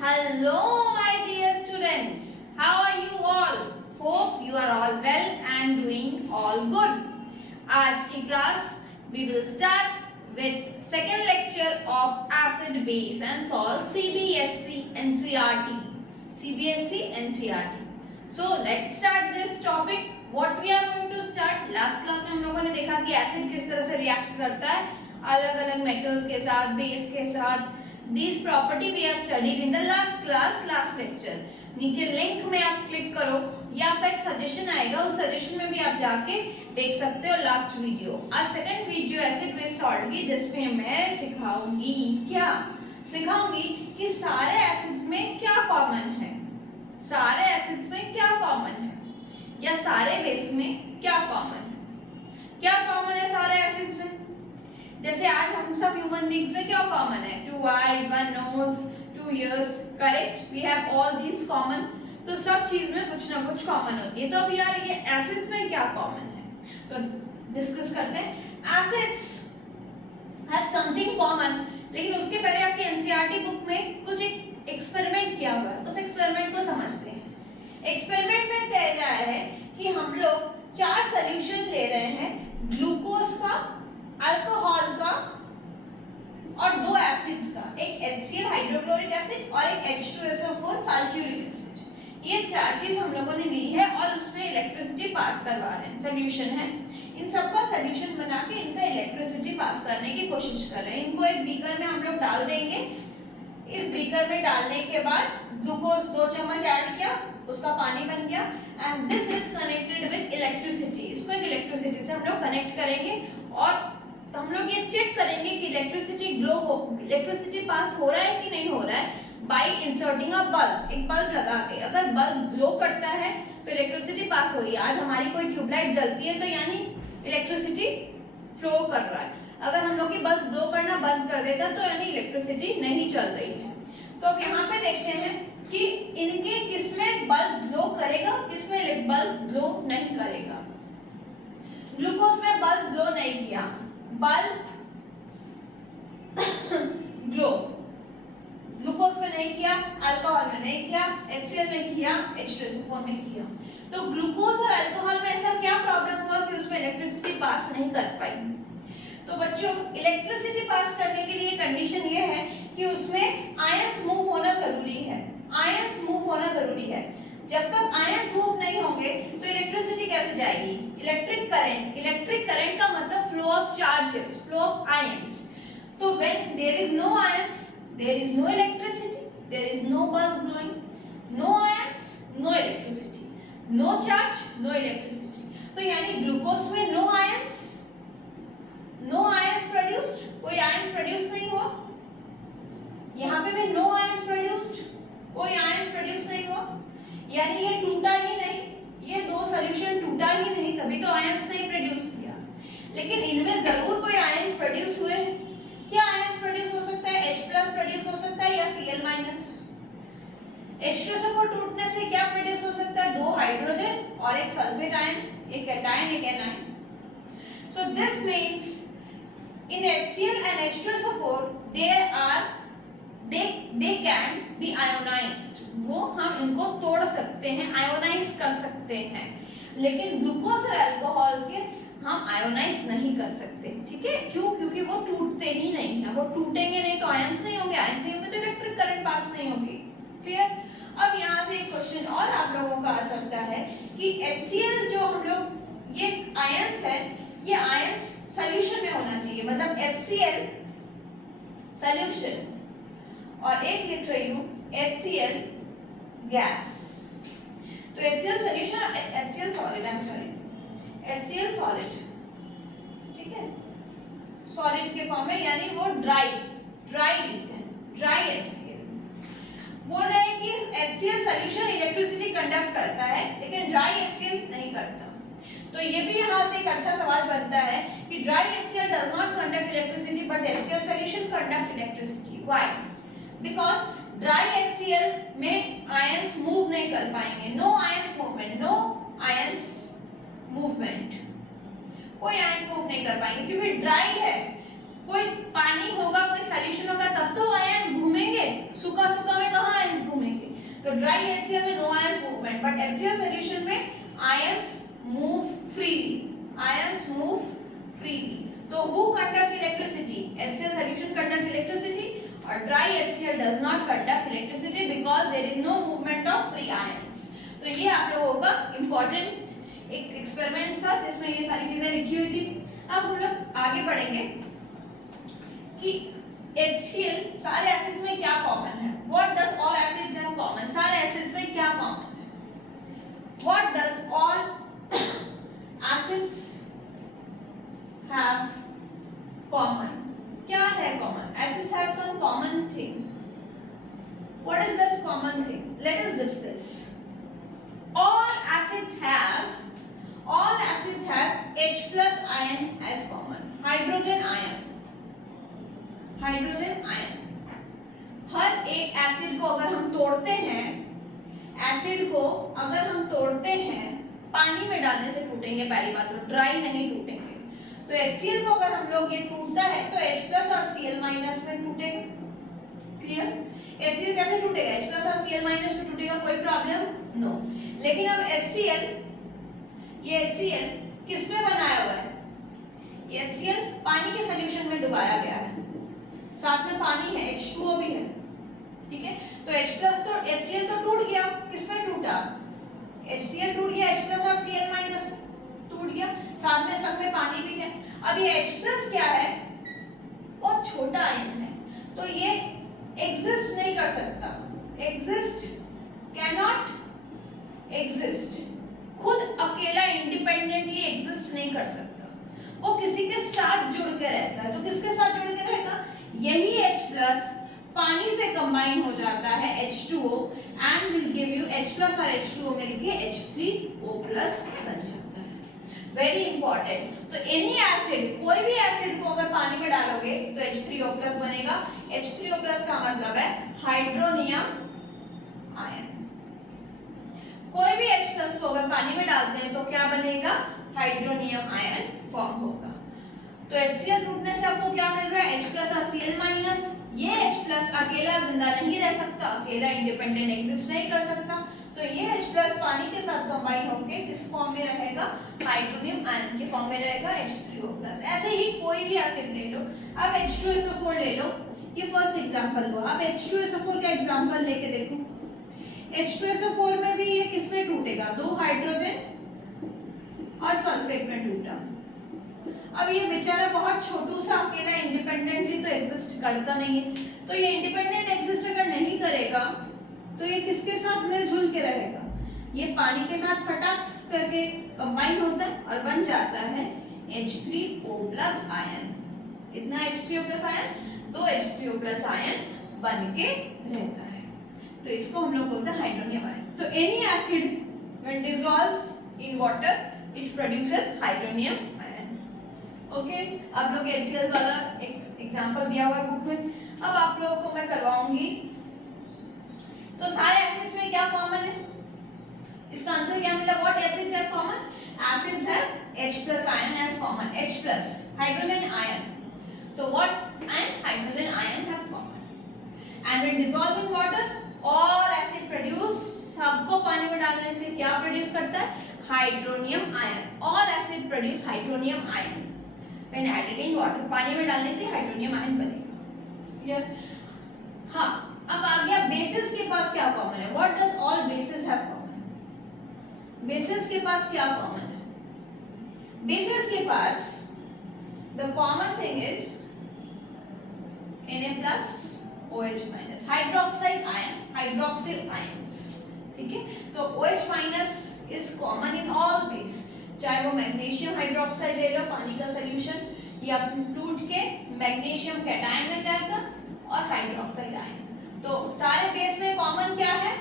Hello, my dear students. How are you all? Hope you are all well and doing all good. आज की class we will start with second lecture of acid, base and salt CBSE NCERT. CBSE NCERT. So let's start this topic. What we are going to start? Last class में हम लोगों ने देखा कि acid किस तरह से रिएक्ट करता है अलग अलग मेटल्स के साथ, बेस के साथ. These property we have studied in the last class, last lecture. नीचे लिंक में आप क्लिक करो, ये आपका एक सजेशन आएगा, उस सजेशन में भी आप जाके देख सकते हो लास्ट वीडियो. आज second video acid base salt की, जिसमें मैं सिखाऊंगी कि सारे एसिड्स में क्या कॉमन है, सारे एसिड्स में क्या कॉमन है, या सारे बेस में क्या कॉमन है. क्या कॉमन है सारे एसिड्स में? जैसे आज हम सब ह्यूमन बीइंग्स में क्या कॉमन है? 2 eyes, 1 nose, 2 ears, correct? We have all these common. तो सब चीज में कुछ ना कुछ कॉमन होती है. तो अब यार ये एसिड्स में क्या कॉमन है, तो डिस्कस करते हैं. एसिड्स हैव समथिंग कॉमन, लेकिन उसके पहले आपकी एनसीईआरटी बुक में कुछ एक एक्सपेरिमेंट किया हुआ है, उस एक्सपेरिमेंट को समझते हैं. एक्सपेरिमेंट में कह रहा है कि हम लोग 4 सॉल्यूशन ले रहे हैं, ग्लूकोज का, अल्कोहल का और 2 एसिड्स का, एक HCl हाइड्रोक्लोरिक एसिड और एक H2SO4 सल्फ्यूरिक एसिड. ये 4 चीज हम लोगों ने ली है और उसमें इलेक्ट्रिसिटी पास करवा रहे हैं. सॉल्यूशन है, इन सबका सॉल्यूशन बना के इनका इलेक्ट्रिसिटी पास करने की कोशिश कर रहे हैं. इनको एक बीकर में हम लोग डाल देंगे. इस बीकर में डालने के बाद ग्लूकोज 2 चम्मच ऐड किया, उसका पानी बन गया and this is connected with electricity. इसको एक इलेक्ट्रिसिटी से हम लोग कनेक्ट करेंगे और हम लोग ये चेक करेंगे कि इलेक्ट्रिसिटी पास हो रहा है कि नहीं हो रहा है बाय इंसर्टिंग अ बल्ब. एक बल्ब लगा के अगर बल्ब ग्लो करता है तो इलेक्ट्रिसिटी पास हो रही है. आज हमारी कोई ट्यूबलाइट जलती है तो यानी इलेक्ट्रिसिटी फ्लो कर रहा है. अगर हम लोग की बल्ब ग्लो करना बंद कर देता तो यानी इलेक्ट्रिसिटी नहीं चल रही है. तो अब यहाँ पे देखते हैं कि इनके किसमें बल्ब ग्लो करेगा, किसमें बल्ब ग्लो नहीं करेगा. ग्लूकोज में बल्ब ग्लो नहीं किया, बल्ब ग्लो ग्लूकोज में नहीं किया, अल्कोहल में नहीं किया, HCl में किया, H2SO4 में किया. तो ग्लूकोज और अल्कोहल में ऐसा क्या प्रॉब्लम हुआ कि उसमें इलेक्ट्रिसिटी पास नहीं कर पाई? तो बच्चों, इलेक्ट्रिसिटी पास करने के लिए कंडीशन ये है कि उसमें आयंस मूव होना जरूरी है. आयंस मूव होना जरूरी है. जब तक आयंस मूव नहीं होंगे तो इलेक्ट्रिसिटी कैसे जाएगी? इलेक्ट्रिक करंट का मतलब flow of charges, flow of ions. तो when there is no ions, there is no electricity, there is no bulb glowing. No ions, no electricity, no charge, no electricity. तो यानी glucose में no ions, no ions produced, कोई ions produce नहीं हुआ. यहाँ पे भी नो आयंस प्रोड्यूस्ड, कोई आयंस प्रोड्यूस नहीं हुआ. यानी ये टूटा ही नहीं, ये 2 सॉल्यूशन टूटा ही नहीं, तभी तो आयंस नहीं प्रोड्यूस किया. लेकिन इनमें जरूर कोई आयंस प्रोड्यूस हुए. क्या आयंस प्रोड्यूस हो सकता है? H+ प्रोड्यूस हो सकता है या Cl-. H2SO4 टूटने से क्या प्रोड्यूस हो सकता है? 2 हाइड्रोजन और एक सल्फेट आयन, एक कैटायन एक anion. So this means in HCl and H2SO4 they can be ionized. वो हम इनको तोड़ सकते हैं, आयोनाइज कर सकते हैं. लेकिन ग्लूकोज और अल्कोहल के हम आयोनाइज नहीं कर सकते. ठीक है? क्यों? क्योंकि वो टूटते ही नहीं है. वो टूटेंगे नहीं तो आयंस नहीं होंगे, आयंस नहीं होंगे तो इलेक्ट्रिक करंट पास नहीं होगी. क्लियर? अब यहाँ से एक क्वेश्चन और आप लोगों का आ सकता है कि HCl जो हम लोग, ये आयंस है, ये आयंस सॉल्यूशन में होना चाहिए. मतलब HCl सॉल्यूशन और एक लिख रही हूँ HCl गैस. तो HCl solution, HCl solid, I am sorry, HCl solid. ठीक है? सॉलिड के फॉर्म में, यानी वो ड्राई HCl. बोल रहे हैं कि HCl सॉल्यूशन इलेक्ट्रिसिटी कंडक्ट करता है लेकिन ड्राई HCl नहीं करता. तो ये भी यहाँ से एक अच्छा सवाल बनता है कि dry HCl does not conduct electricity but HCl solution conduct electricity. Why? Because dry HCl में आयंस मूव नहीं कर पाएंगे. No ions movement, no ions movement, कोई आयंस मूव नहीं कर पाएंगे क्योंकि ड्राई है. कोई पानी होगा, कोई सॉल्यूशन होगा तब तो आयंस घूमेंगे. सूखा में कहाँ आयंस ड्राई HCl में no ions movement, but HCl solution में आयंस मूव फ्रीली। तो who conduct electricity? HCl solution conduct electricity or dry HCl does not conduct electricity because there is no movement of free ions। तो ये आप लोगों का important एक experiment था जिसमें ये सारी चीजें लिखी हुई थी। अब हम लोग आगे बढ़ेंगे कि HCl सारे एसिड्स में क्या कॉमन है। What does all acids have common? सारे एसिड्स में क्या कॉमन है? What does all acids have common? क्या है common? Acids have some common thing. What is this common thing? Let us discuss. All acids have H plus ion as common. Hydrogen ion. हर एक acid को अगर हम तोड़ते हैं, पानी में डालने से टूटेंगे, पहली बात तो ड्राई नहीं टूटेंगे। तो HCl को अगर हम लोग ये टूटता है तो H प्लस और Cl माइनस में टूटेगा। क्लियर? HCl कैसे टूटेगा? H प्लस और Cl माइनस में टूटेगा, कोई प्रॉब्लम नो। लेकिन अब ये HCl किस में बनाया हुआ है? ये HCl पानी के सॉल्यूशन में डुबाया गया है, साथ में पानी है, H2O भी है, ठीक है। तो H प्लस तो HCl तो टूट गया, किसमें टूटा? HCl टूट गया H प्लस और Cl माइनस टूट गया, साथ में सब में पानी भी है। अब ये H प्लस क्या है? बहुत छोटा आयन है, तो ये एग्जिस्ट नहीं कर सकता, कैनॉट एग्जिस्ट, खुद अकेला इंडिपेंडेंटली एग्जिस्ट नहीं कर सकता, वो किसी के साथ जुड़ के रहता है। तो किसके साथ जुड़ के रहेगा? यही H प्लस पानी से कंबाइन हो जाता है H2O and will give you H plus और H2O मिलके H3O प्लस बन जाता है। Very important. तो एनी एसिड, कोई भी एसिड को अगर पानी में डालोगे तो H3O प्लस बनेगा। H3O प्लस का मतलब है हाइड्रोनियम आयन। कोई भी H प्लस को अगर पानी में डालते हैं तो क्या बनेगा? हाइड्रोनियम आयन फॉर्म होगा। तो HCl टूटने से आपको क्या मिल रहा है? H प्लस और Cl माइनस। ये H प्लस अकेला जिंदा नहीं रह सकता, अकेला इंडिपेंडेंट एग्जिस्ट नहीं कर सकता, तो ये H प्लस पानी के साथ कंबाइन होकर किस फॉर्म में रहेगा? हाइड्रोनियम आयन के फॉर्म में रहेगा H3O प्लस। ऐसे ही कोई भी एसिड ले लो, अब H2SO4 ले लो, ये फर्स्ट एग्जांपल हुआ। अब H2SO4 का एग्जांपल लेके देखो। H2SO4 में भी ये किसमें टूटेगा? दो हाइड्रोजन और सल्फेट में टूटा। अब ये बेचारा बहुत छोटू सा अकेला इंडिपेंडेंटली तो एग्जिस्ट करता नहीं है, तो ये इंडिपेंडेंट एग्जिस्ट अगर नहीं करेगा तो ये किसके साथ मिलजुल के रहेगा? ये पानी के साथ फटाक करके कंबाइन होता है और बन जाता है H3O प्लस आयन। इतना H3O प्लस आयन, दो H3O प्लस आयन बन के रहता है, तो इसको हम लोग बोलते हैं हाइड्रोनियम आयन। तो any acid when dissolves in water it produces hydronium ion. Okay, आप लोग HCl वाला एक एग्जांपल दिया हुआ है बुक में। अब आप लोगों को मैं करवाऊंगी। तो सारे एसिड्स में क्या कॉमन है? इसका आंसर क्या मिला? What acids have common? Acids have H plus ion as common, H plus hydrogen ion. तो what and hydrogen ion have common and when dissolve in water all acid produce, सबको पानी में डालने से क्या प्रोड्यूस करता है? Hydronium ion. All acid produce hydronium ion when added in water. पानी में डालने से हाइड्रोनियम आयन बनेगा। क्लियर? हाँ, अब आ गया बेसिस के पास क्या कॉमन है? What does all bases have common? Bases के पास क्या कॉमन है? बेसिस के पास the common thing is Na plus OH minus, hydroxide ion, hydroxyl ions. ठीक है, तो OH minus is common in all base, चाहे वो मैग्नीशियम हाइड्रोक्साइड ले लो पानी का सॉल्यूशन, या टूट के मैग्नीशियम कैटायन में जाएगा और हाइड्रोक्साइड आयन। तो सारे बेस में कॉमन क्या है?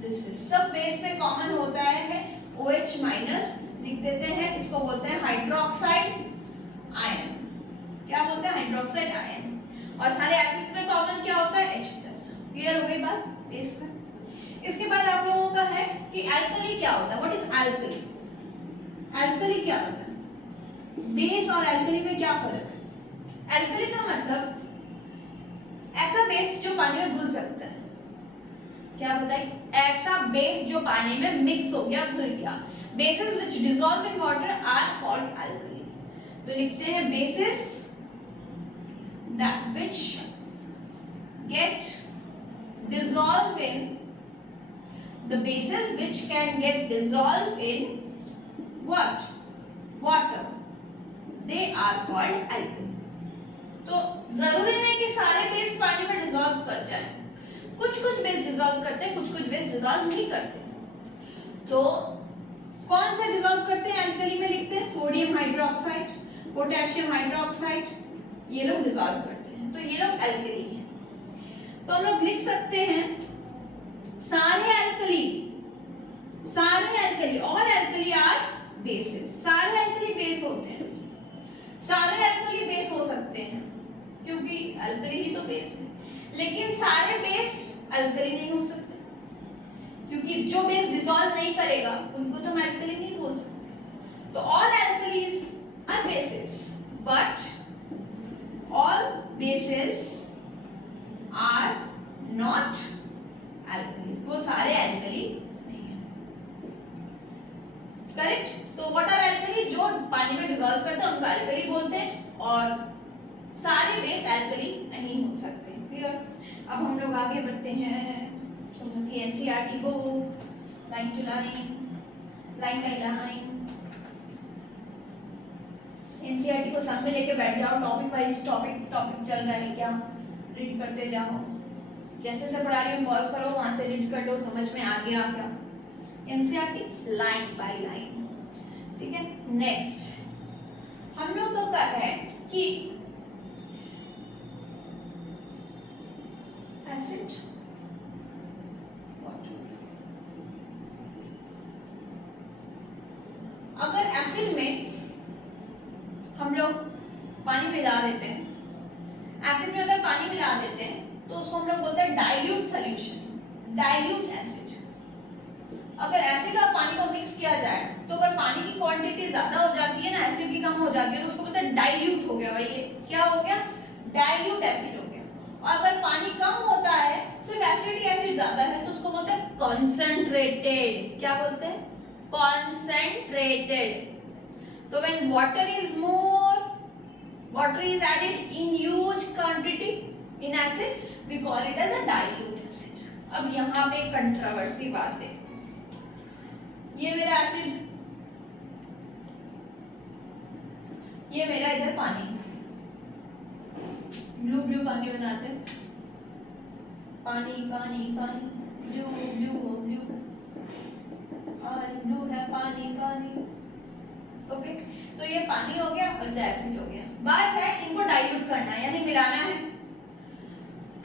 दिस इज, सब बेस में कॉमन होता है OH माइनस, लिख देते हैं, इसको बोलते हैं हाइड्रोक्साइड आयन। क्या बोलते हैं? Hydroxide ion. और सारे एसिड्स में कॉमन क्या होता है? H plus. क्लियर हो गई बात बेस में? इसके बाद आप लोगों का है कि एल्कली क्या होता है? What is alkali? एल्कली क्या होता है? बेस और एल्कली में क्या फर्क है? एल्कली का मतलब ऐसा बेस जो पानी में घुल सकता है, क्या बताइए, ऐसा बेस जो पानी में मिक्स हो गया, घुल गया। Bases which dissolve in water are called alkali. तो लिखते हैं bases that which get dissolve in the bases which can get dissolved in what? Water. They are called alkali. तो जरूरी नहीं कि सारे बेस पानी में डिसॉल्व कर जाएं, कुछ कुछ बेस डिसॉल्व करते हैं, कुछ कुछ बेस डिसॉल्व नहीं करते। तो कौन सा डिसॉल्व करते हैं अल्कली में? लिखते हैं सोडियम हाइड्रोक्साइड, पोटेशियम हाइड्रोक्साइड, ये लोग डिसॉल्व करते हैं, तो ये लोग अल्कली हैं। तो हम लोग लिख सकते हैं सारे alkali all alkali are bases. सारे अल्कली बेस होते हैं, सारे अल्कली बेस हो सकते हैं क्योंकि अल्कली ही तो बेस है, लेकिन सारे बेस अल्कली नहीं हो सकते क्योंकि जो बेस डिसॉल्व नहीं करेगा उनको तो हम अल्कली नहीं बोल सकते। तो all alkalis are bases but all bases are not alkalis, वो सारे अल्कली नहीं है। करेक्ट? तो व्हाट आर अल्कली? जो पानी में डिसॉल्व करते हैं उनको अल्कली बोलते हैं और सारे बेस अल्कली नहीं हो सकते। क्लियर? अब हम लोग आगे बढ़ते हैं एनसीईआरटी को line to line, line by line. NCERT को संग में लेके बैठ जाओ, टॉपिक वाइज टॉपिक चल रहा है क्या, रीड करते जाओ। जैसे से पढ़ा रही हूँ पॉज करो, वहां से रीड कर लो, समझ में आ गया क्या? NCERT line by line. ठीक है, नेक्स्ट हम लोग का है कि एसिड वाटर। अगर एसिड में हम लोग पानी मिला देते हैं, एसिड में अगर पानी मिला देते हैं तो उसको हम लोग बोलते हैं डाइल्यूट सॉल्यूशन, डाइल्यूट एसिड। अगर एसिड और पानी को मिक्स किया जाए तो अगर पानी की क्वांटिटी ज्यादा हो जाती है ना, एसिड की कम हो जाती है, तो उसको बोलते हैं डाइल्यूट हो गया भाई। ये क्या हो गया? डाइल्यूट एसिड हो गया। और अगर पानी कम होता है, सिर्फ एसिड ही एसिड ज्यादा है, तो उसको बोलते हैं कॉन्सेंट्रेटेड। क्या बोलते हैं? कॉन्सेंट्रेटेड। तो when water is more, water is added in huge quantity in acid, we call it as a dilute acid. अब यहाँ पे कंट्रोवर्सी बात है, ये मेरा एसिड, ये मेरा इधर पानी, ब्लू ब्लू पानी बनाते हैं, पानी पानी पानी, ब्लू ब्लू ब्लू, और ब्लू है पानी पानी। ओके, तो ये पानी हो गया और एसिड हो गया। बात है इनको डाइल्यूट करना है, यानी मिलाना है।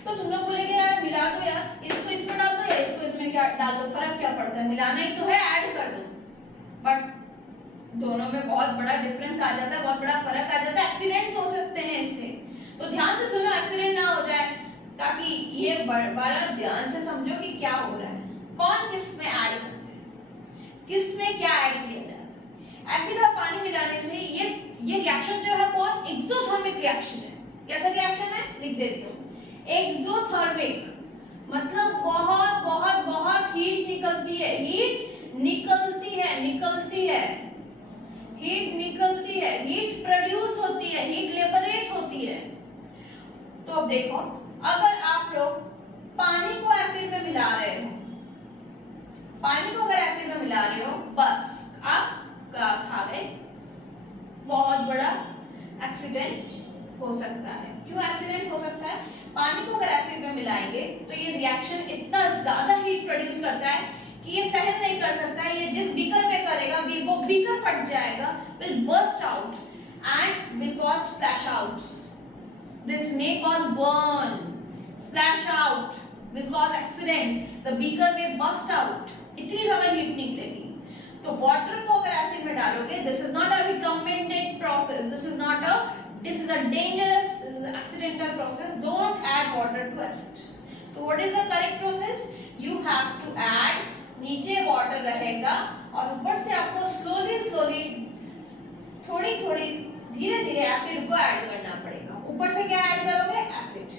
तो तुम लोग बोलेंगे यार मिला दो यार, इसको इसमें डाल दो या इसको इसमें क्या डाल दो, फर्क क्या पड़ता है? मिलाना ही तो है, ऐड कर दो। बट दोनों में बहुत बड़ा डिफरेंस आ जाता है, बहुत बड़ा फर्क आ जाता है, एक्सीडेंट्स हो सकते हैं इससे। तो ध्यान से सुनो, एक्सीडेंट ना हो जाए, ताकि ये बड़ा ध्यान से समझो कि क्या हो रहा है, कौन किस में ऐड करते हैं, किस में क्या ऐड किया जाता है। एसिड और पानी मिलाने से ये रिएक्शन जो है बहुत एक्सोथर्मिक रिएक्शन है। कैसा रिएक्शन है? लिख देती हूँ, एक्सोथर्मिक मतलब बहुत बहुत बहुत हीट निकलती है, हीट निकलती है, हीट निकलती है, हीट प्रोड्यूस होती है, हीट लिबरेट होती है। तो अब देखो, अगर आप लोग पानी को एसिड में मिला रहे हो, पानी को अगर एसिड में मिला रहे हो, बस आप खा गए, बहुत बड़ा एक्सीडेंट हो सकता है। क्यों एक्सीडेंट हो सकता है? पानी को अगर एसिड में मिलाएंगे तो ये रिएक्शन इतना ज्यादा हीट प्रोड्यूस करता है कि ये सहन नहीं कर सकता है। ये जिस बीकर में करेगा वो बीकर फट जाएगा, will burst out and will cause splash outs. This may cause burn, splash out, will cause accident. The beaker may burst out. इतनी ज्यादा हीट निकलेगी। तो वाटर को अगर एसिड में डालोगे, this is not a recommended process. This is a dangerous, this is an accidental process. Don't add water to acid. तो what is the correct process? You have to add, नीचे water रहेगा और ऊपर से आपको slowly थोड़ी धीरे acid को ऐड करना पड़ेगा। ऊपर से क्या ऐड करोगे? एसिड।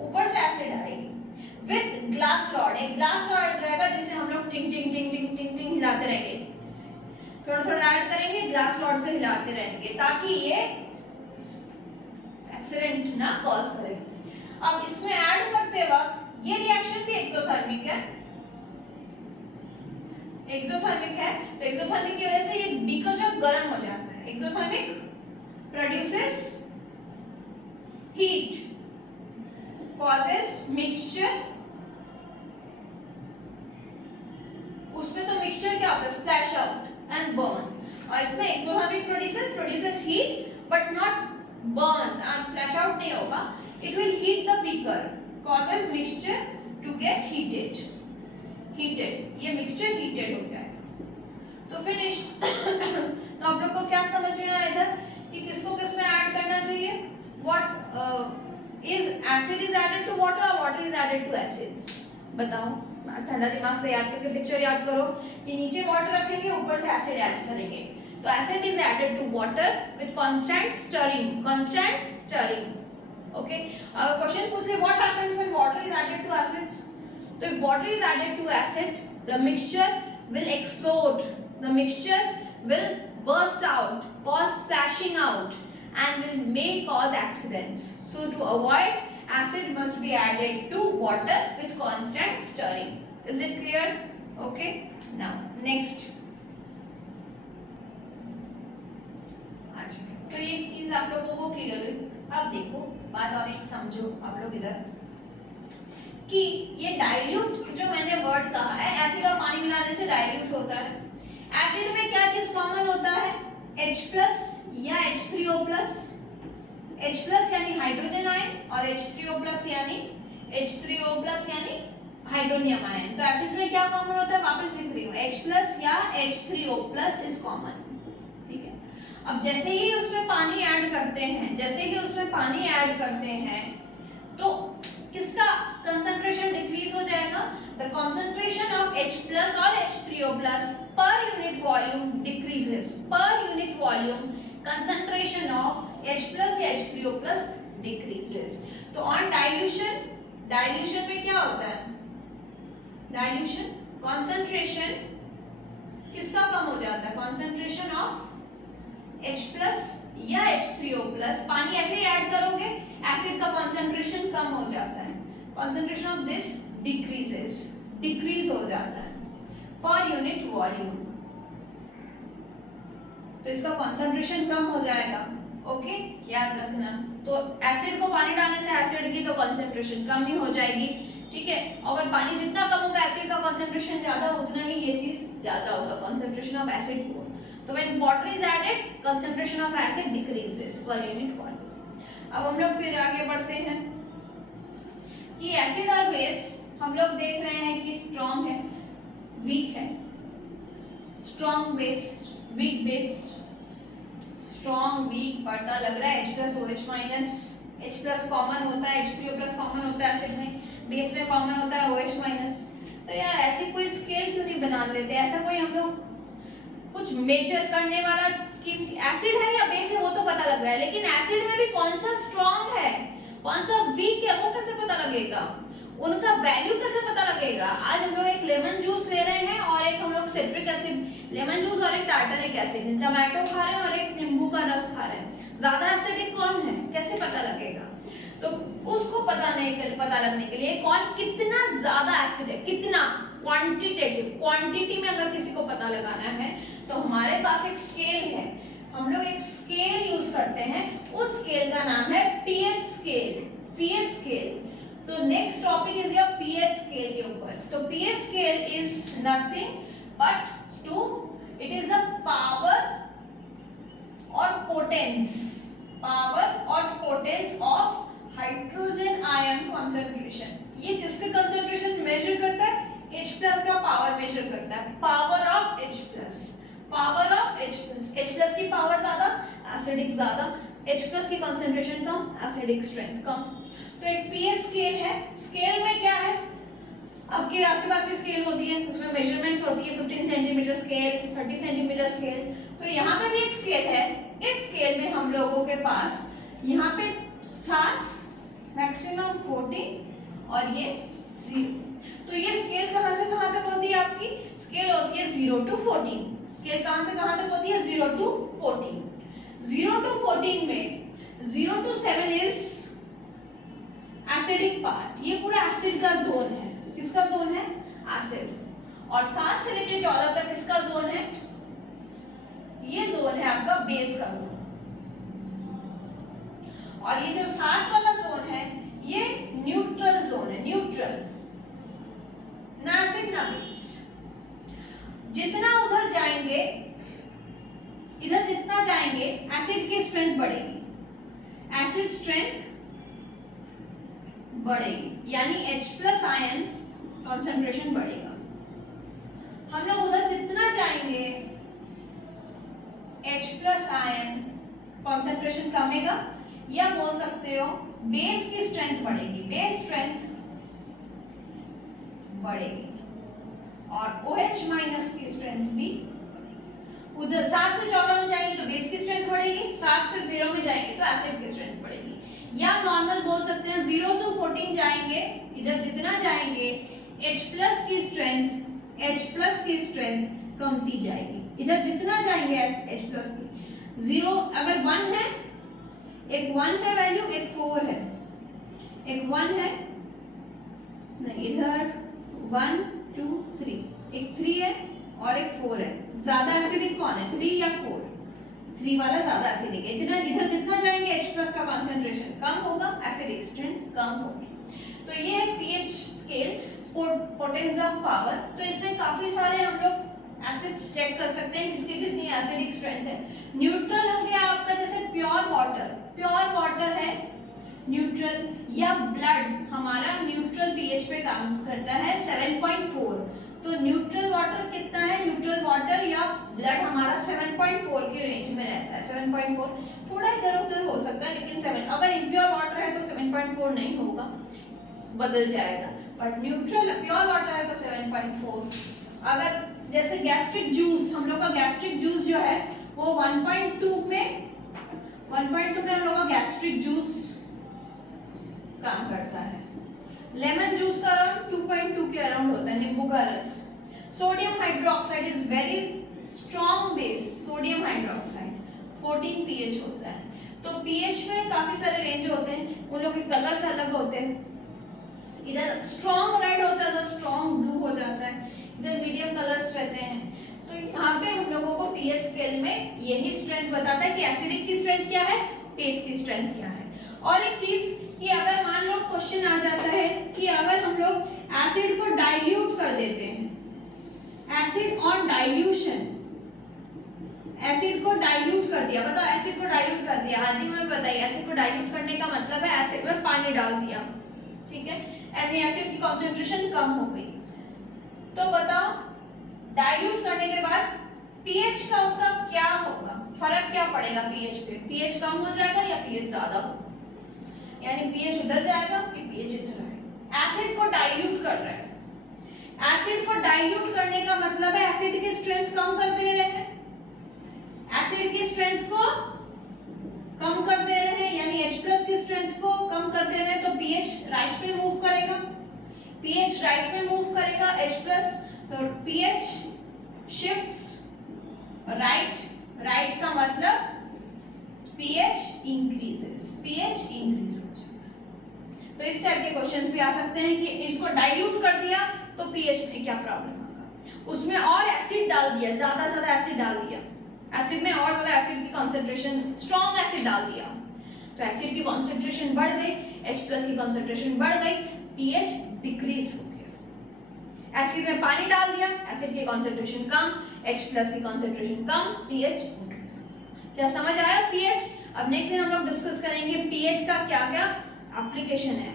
ऊपर से एसिड आएगी। विद ग्लास रॉड, एक ग्लास रॉड रहेगा जिससे हम लोग टिंग टिंग टिंग टिंग टिंग टिंग हिलाते रहेंगे, थोड़ा थोड़ा ऐड करेंगे, ग्लास रॉड से हिलाते रहेंगे ताकि ये एक्सीडेंट ना कॉज करे। अब इसमें ऐड करते वक्त ये रिएक्शन भी एक्सोथर्मिक है, एक्सोथर्मिक है, तो एक्सोथर्मिक की वजह से ये बीकर जो गर्म हो जाता है। Exothermic produces heat, causes mixture, उसमें तो मिक्सचर क्या होता है, स्प्लैश आउट एंड बर्न, और इसमें exothermic produces heat but not Burns and splash out नहीं होगा, it will heat the beaker, causes mixture to get heated, ये मिक्सचर हीटेड हो जाएगा। तो फिनिश। तो आप लोग को क्या समझ में आया इधर कि किसको किस में ऐड करना चाहिए, what is acid is added to water or water is added to acids, बताओ, ठंडा दिमाग से याद करके पिक्चर याद करो कि नीचे वाटर रखेंगे, ऊपर से एसिड ऐड करेंगे, तो acid is added to water with constant stirring, okay. अब क्वेश्चन पूछ ले what happens when water is added to acid, तो if water is added to acid, the mixture will explode, the mixture will burst out, cause splashing out and may cause accidents. So to avoid, acid must be added to water with constant stirring. Is it clear? Okay. Now next. तो ये चीज आप लोगों को clear हुई। अब देखो बात और एक समझो आप लोग इधर कि ये डाइल्यूट जो मैंने वर्ड कहा है, एसिड और पानी मिलाने से डाइल्यूट होता है। एसिड में क्या चीज कॉमन होता है, H+ या H3O+, H+ यानी हाइड्रोजन आयन और H3O+ यानी हाइड्रोनियम आयन। तो एसिड में क्या कॉमन होता है, वापस लिख रही हूँ, H+ या H3O+ इज कॉमन, ठीक है। अब जैसे ही उसमें पानी ऐड करते हैं, तो किसका कंसंट्रेशन डिक्रीज हो जाएगा, द कंसंट्रेशन ऑफ H+ और H3O+ पर unit volume decreases, per unit volume concentration of H+ या H3O+ decreases। तो on dilution में क्या होता है, dilution concentration किसका कम हो जाता है, concentration of H+ या H3O+, पानी ऐसे ही ऐड करोगे एसिड का concentration कम हो जाता है, concentration of this decrease हो जाता है पर यूनिट वॉल्यूम, तो इसका कंसंट्रेशन कम हो जाएगा, ओके, याद रखना। तो एसिड को पानी डालने से एसिड की तो कंसंट्रेशन कम ही हो जाएगी, ठीक है। अगर पानी जितना कम होगा एसिड का कंसंट्रेशन ज्यादा, उतना ही ये चीज ज्यादा होगा, कंसंट्रेशन ऑफ एसिड को। तो when water is added, concentration of acid decreases per unit volume. अब हम लोग फिर आगे बढ़ते हैं कि एसिड और बेस हम लोग देख रहे हैं कि स्ट्रॉन्ग है, वीक है, strong base, weak base, strong week पढ़ता लग रहा है, H+OH-, H+ कॉमन होता है, H3O+ कॉमन होता है एसिड में, बेस में कॉमन होता है OH-। तो यार ऐसी कोई स्केल क्यों नहीं बना लेते, ऐसा कोई हम लोग कुछ मेजर करने वाला स्कीम, एसिड है या बेस है वो तो पता लग रहा है, लेकिन एसिड में भी कौन सा स्ट्रॉन्ग है कौन सा वीक है वो कैसे पता लगेगा, उनका वैल्यू कैसे पता लगेगा। आज हम लोग एक लेमन जूस ले रहे हैं और एक हम लोग सिट्रिक एसिड, लेमन जूस और एक टार्टरिक एसिड, टमाटो खा रहे हैं और एक नींबू का रस खा रहे हैं, ज्यादा एसिडिक कौन है कैसे पता लगेगा। तो उसको पता लगने के लिए कौन कितना ज्यादा एसिड है, कितना क्वांटिटेटिव, क्वांटिटी में अगर किसी को पता लगाना है तो हमारे पास एक स्केल है, हम लोग एक स्केल यूज करते हैं, उस स्केल का नाम है पीएच स्केल, पीएच स्केल। तो next topic is your pH scale के ऊपर। तो pH scale is nothing but it is the power और potency of hydrogen ion concentration. ये किसके कॉन्सेंट्रेशन मेजर करता है, H+ का पावर मेजर करता है, power of H+, power of H+ की पावर ज्यादा, एसिडिक ज्यादा, H+ की कॉन्सेंट्रेशन कम, एसिडिक स्ट्रेंथ कम। तो एक पीएच स्केल है, स्केल में क्या है, आपके पास भी स्केल होती है, उसमें मेजरमेंट्स होती है, 15 सेंटीमीटर स्केल, 30 सेंटीमीटर स्केल। तो यहाँ पे भी एक स्केल है, इस स्केल में हम लोगों के पास यहाँ पे 7, मैक्सिमम 14 और ये 0। तो ये स्केल कहाँ से कहाँ तक होती है आपकी? स्केल होती है 0 to 14। स्केल कहाँ से कहाँ तक होती है? 0 to 14। 0 to 14 में 0 to 7 इज एसिडिक पार्ट। ये पूरा एसिड का जोन है। किसका जोन है? एसिड। और 7 से लेकर 14 तक किसका जोन है? ये जोन है आपका बेस का जोन। और ये जो 7 वाला जोन है ये न्यूट्रल जोन है। न्यूट्रल, ना एसिड ना बेस। जितना उधर जाएंगे, इधर जितना जाएंगे एसिड की स्ट्रेंथ बढ़ेगी, एसिड स्ट्रेंथ बढ़ेगी, यानी H+ आयन कंसंट्रेशन बढ़ेगा। हम लोग उधर जितना जाएंगे H+ आयन कंसंट्रेशन कमेगा, या बोल सकते हो बेस की स्ट्रेंथ बढ़ेगी, बेस स्ट्रेंथ बढ़ेगी और OH- की स्ट्रेंथ भी बढ़ेगी। उधर 7 से 14 में जाएंगे तो बेस की स्ट्रेंथ बढ़ेगी, 7 से 0 में जाएंगे तो एसिड की स्ट्रेंथ बढ़ेगी। या नॉर्मल बोल सकते हैं 0 से 14 जाएंगे, इधर जितना जाएंगे H+ की स्ट्रेंथ कमती जाएगी। इधर जितना जाएंगे H+ की 0 अगर 1 है, एक 1 है वैल्यू, एक 4 है, एक 1 है नहीं, इधर 1 2 3, एक 3 है और एक 4 है। ज्यादा एसिडिक कौन है? 3 या 4? 3 वाला ज्यादा एसिडिक है। इधर जितना जाएंगे H+ का कंसंट्रेशन कम होगा, एसिडिक स्ट्रेंथ कम होगी। तो ये है pH scale, potence of power. तो इसमें काफी सारे हम लोग एसिड्स चेक कर सकते हैं किसकी कितनी एसिडिक स्ट्रेंथ है। न्यूट्रल हो गया आपका, जैसे प्योर वाटर है न्यूट्रल, या ब्लड हमारा न्यूट्रल पीएच पे काम करता है 7.4। तो न्यूट्रल वाटर कितना है? न्यूट्रल वाटर या ब्लड हमारा 7.4 के रेंज में रहता है। 7.4 थोड़ा इधर उधर हो सकता है, लेकिन 7। अगर इम्प्योर वाटर है तो 7.4 नहीं होगा, बदल जाएगा। बट न्यूट्रल प्योर वाटर है तो 7.4। अगर जैसे गैस्ट्रिक जूस, हम लोग का गैस्ट्रिक जूस जो है वो 1.2 में हम लोग का गैस्ट्रिक जूस काम करता है। लेमन जूस का अराउंड 2.2 के अराउंड होता है, नींबू का रस। Sodium hydroxide is very strong base, sodium hydroxide 14 pH होता है। तो pH में काफी सारे रेंज होते हैं, उन लोग के कलर्स अलग होते हैं। इधर स्ट्रॉन्ग रेड होता है तो स्ट्रॉन्ग ब्लू हो जाता है, इधर मीडियम कलर्स रहते हैं। तो यहाँ पे हम लोगों को पीएच स्केल में यही स्ट्रेंथ बताता है कि एसिडिक की स्ट्रेंथ क्या है, बेस की स्ट्रेंथ क्या है। और एक चीज कि अगर मान लो क्वेश्चन आ जाता है कि अगर हम लोग एसिड को डाइल्यूट कर देते हैं, एसिड ऑन डाइल्यूशन, एसिड को डाइल्यूट कर दिया, बताओ एसिड को डाइल्यूट कर दिया। हाँ जी मैंने बताइए, एसिड को डाइल्यूट करने का मतलब है एसिड में पानी डाल दिया, ठीक है, यानी एसिड की कंसंट्रेशन कम हो गई। तो बताओ डाइल्यूट करने के बाद पीएच का उसका क्या होगा, फर्क क्या पड़ेगा पीएच पे? पीएच कम हो जाएगा या पीएच ज्यादा होगा? यानी पीएच उधर जाएगा कि पीएच इधर आएगा। एसिड को डाइल्यूट कर रहा है, एसिड को डाइल्यूट करने का मतलब है एसिड की स्ट्रेंथ कम कर दे रहे हैं, एसिड की स्ट्रेंथ को कम कर दे रहे हैं, यानी H+ की स्ट्रेंथ को कम कर दे रहे हैं। तो पीएच राइट में मूव करेगा, पीएच राइट में मूव करेगा H+, तो पीएच शिफ्ट्स राइट, राइट का मतलब पीएच इंक्रीजेस, पीएच इंक्रीज हो जाएगा। तो इस टाइप के क्वेश्चंस भी आ सकते हैं कि इसको डाइल्यूट कर दिया तो पीएच में क्या प्रॉब्लम होगा, उसमें और एसिड डाल दिया, ज्यादा एसिड डाल दिया, एसिड में और ज्यादा एसिड की कंसंट्रेशन, स्ट्रॉन्ग एसिड डाल दिया तो एसिड की कंसंट्रेशन बढ़ गई, H+ की कंसंट्रेशन बढ़ गई, पीएच डिक्रीज हो गया। एसिड में पानी डाल दिया, एसिड की कंसंट्रेशन कम, H+ की कंसंट्रेशन कम, पीएच इंक्रीज हो गया। क्या समझ आया पीएच? अब नेक्स्ट दिन हम लोग डिस्कस करेंगे पीएच का क्या क्या एप्लीकेशन है,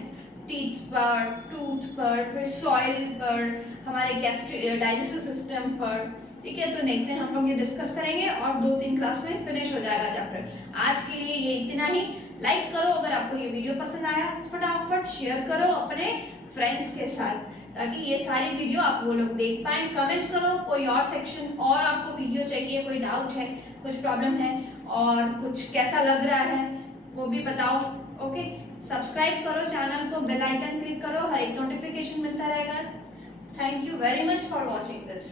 टीथ पर, टूथ पर, फिर सॉइल पर, हमारे गैस्ट्रिक डाइजेस्टिव सिस्टम पर, ठीक है। तो नेक्स्ट दिन हम लोग ये डिस्कस करेंगे और 2-3 क्लास में फिनिश हो जाएगा चैप्टर। आज के लिए ये इतना ही। लाइक करो अगर आपको ये वीडियो पसंद आया, फटाफट शेयर करो अपने फ्रेंड्स के साथ ताकि ये सारी वीडियो आप वो लोग देख पाएं। कमेंट करो कोई और सेक्शन और आपको वीडियो चाहिए, कोई डाउट है, कुछ प्रॉब्लम है और कुछ कैसा लग रहा है वो भी बताओ। ओके, सब्सक्राइब करो चैनल को, बेल आइकन क्लिक करो, हर एक नोटिफिकेशन मिलता रहेगा। Thank you very much for watching this.